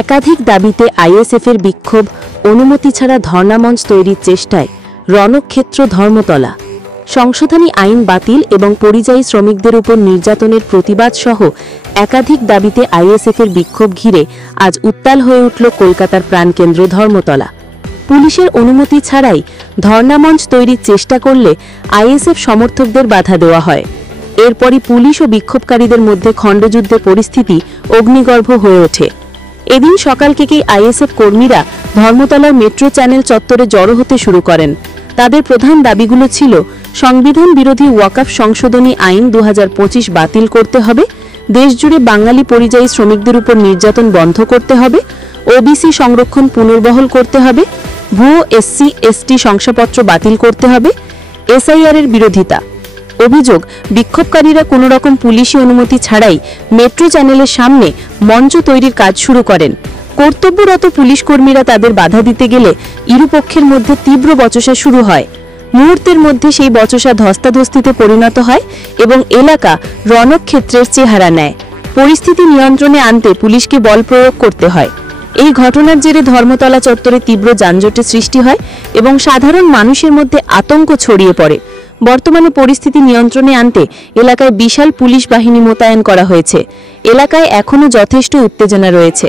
একাধিক দাবিতে আইএসএফের বিক্ষোভ, অনুমতি ছাড়া ধর্ণামঞ্চ তৈরির চেষ্টায় রণক্ষেত্র ধর্মতলা। সংশোধনী আইন বাতিল এবং পরিযায়ী শ্রমিকদের উপর নির্যাতনের প্রতিবাদ সহ একাধিক দাবিতে আইএসএফের বিক্ষোভ ঘিরে আজ উত্তাল হয়ে উঠল কলকাতার প্রাণকেন্দ্র ধর্মতলা। পুলিশের অনুমতি ছাড়াই ধর্ণামঞ্চ তৈরির চেষ্টা করলে আইএসএফ সমর্থকদের বাধা দেওয়া হয়। এরপরই পুলিশ ও বিক্ষোভকারীদের মধ্যে খণ্ডযুদ্ধের পরিস্থিতি অগ্নিগর্ভ হয়ে ওঠে। এদিন সকাল থেকেই আইএসএফ কর্মীরা ধর্মতলার মেট্রো চ্যানেল চত্বরে জড়ো হতে শুরু করেন। তাদের প্রধান দাবিগুলো ছিল সংবিধান বিরোধী ওয়াকফ সংশোধনী আইন 2025 বাতিল করতে হবে, দেশজুড়ে বাঙালি পরিযায়ী শ্রমিকদের উপর নির্যাতন বন্ধ করতে হবে, ওবিসি সংরক্ষণ পুনর্বহাল করতে হবে, ভুয়ো SC/ST শংসাপত্র বাতিল করতে হবে, SIR এর বিরোধিতা। অভিযোগ, বিক্ষোভকারীরা কোনো রকম পুলিশি অনুমতি ছাড়াই মেট্রো চ্যানেলের সামনে মঞ্চ তৈরির কাজ শুরু করেন। কর্তব্যরত পুলিশ কর্মীরা তাদের বাধা দিতে গেলে ইরুপক্ষের মধ্যে তীব্র বচসা শুরু হয়। মুহূর্তের মধ্যে সেই বচসা ধস্তাধস্তিতে পরিণত হয় এবং এলাকা রণক্ষেত্রের চেহারা নেয়। পরিস্থিতি নিয়ন্ত্রণে আনতে পুলিশকে বল প্রয়োগ করতে হয়। এই ঘটনার জেরে ধর্মতলা চত্বরে তীব্র যানজটের সৃষ্টি হয় এবং সাধারণ মানুষের মধ্যে আতঙ্ক ছড়িয়ে পড়ে। বর্তমানে পরিস্থিতি নিয়ন্ত্রণে আনতে এলাকায় বিশাল পুলিশ বাহিনী মোতায়েন করা হয়েছে। এলাকায় এখনও যথেষ্ট উত্তেজনা রয়েছে।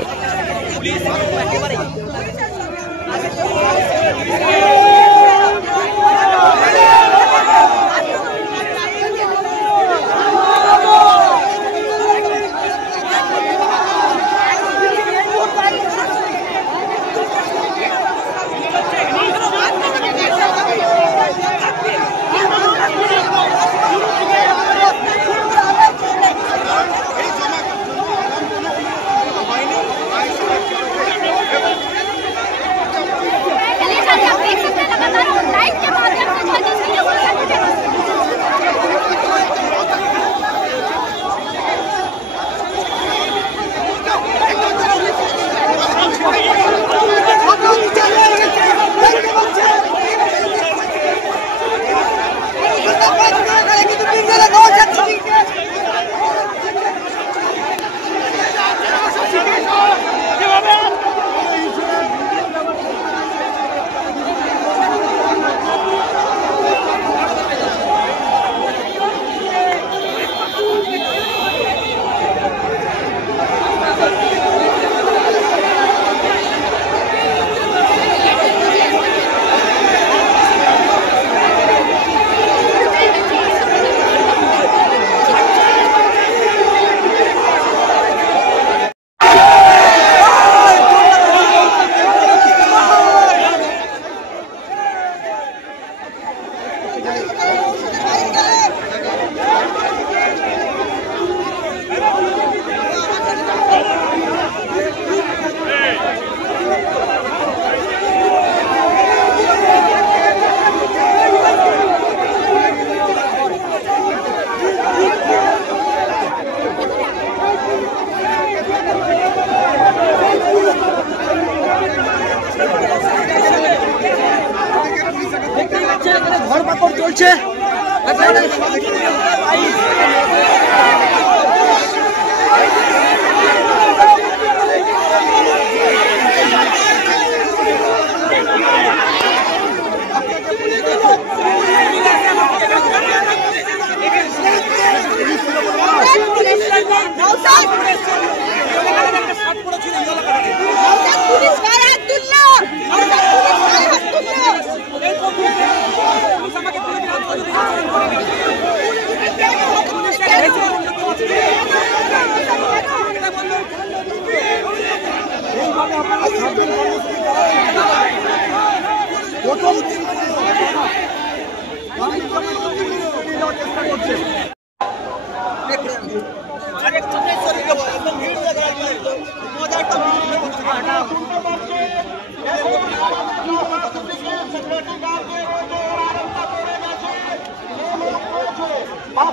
ধরপাকড় চলছে।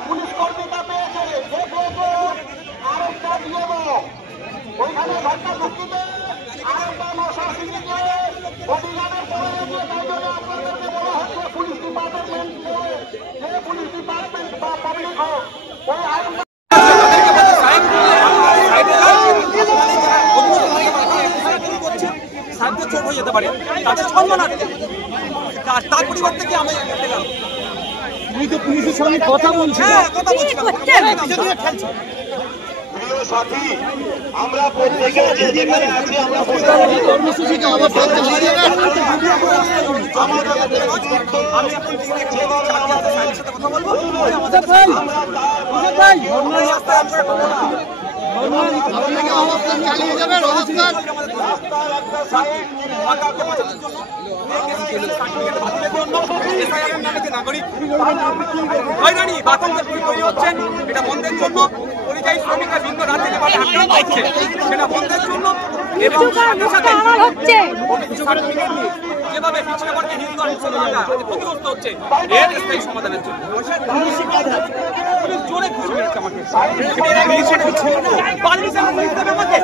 পুলিশ কর্মীটা পেয়েছে আরেকটা দিয়ে দাও ওইখানে ঘটনা ঢুকিতে আরেকটা মশা সিঁড়িকে অভিযানের পরে নিয়ে তার জন্য আপনাদেরকে বলা হচ্ছে পুলিশ ডিপার্টমেন্ট যে পুলিশ ডিপার্টমেন্ট বা পাবলিক হোক ওই আরেকটা হয়ে যেতে পারে, তাদের সম্মান আছে। তার পরিবর্তে কি আমি তুমি তো পুলিশের সঙ্গে কথা বলছি। কথা বলছিলাম, খেলছি। প্রিয় সাথী, আমরা প্রত্যেকে যে যেখানে আছি আমরা কর্মসূচিকে আবার আমাদের নেতৃত্ব আমি এখন যেভাবে আমাদের সাথে কথা বলবো, চালিয়ে যাবেন অবস্থান। হয়রানি বাতাঙ্গের তৈরি হচ্ছে, এটা বন্ধের জন্য। পরিযায়ী শ্রমিকরা ভিন্ন রাজ্যে বাড়ি আক্রান্ত হচ্ছে, সেটা বন্ধের জন্য। এবং সার্টিফিকেট নিয়ে যেভাবে পিছিয়ে পড়ছে হিন্দু আর মুসলমানরা ক্ষতিগ্রস্ত হচ্ছে, এর স্থায়ী সমাধানের জন্য জোরে খুশি হচ্ছে আমাকে। পারমিশন আমাকে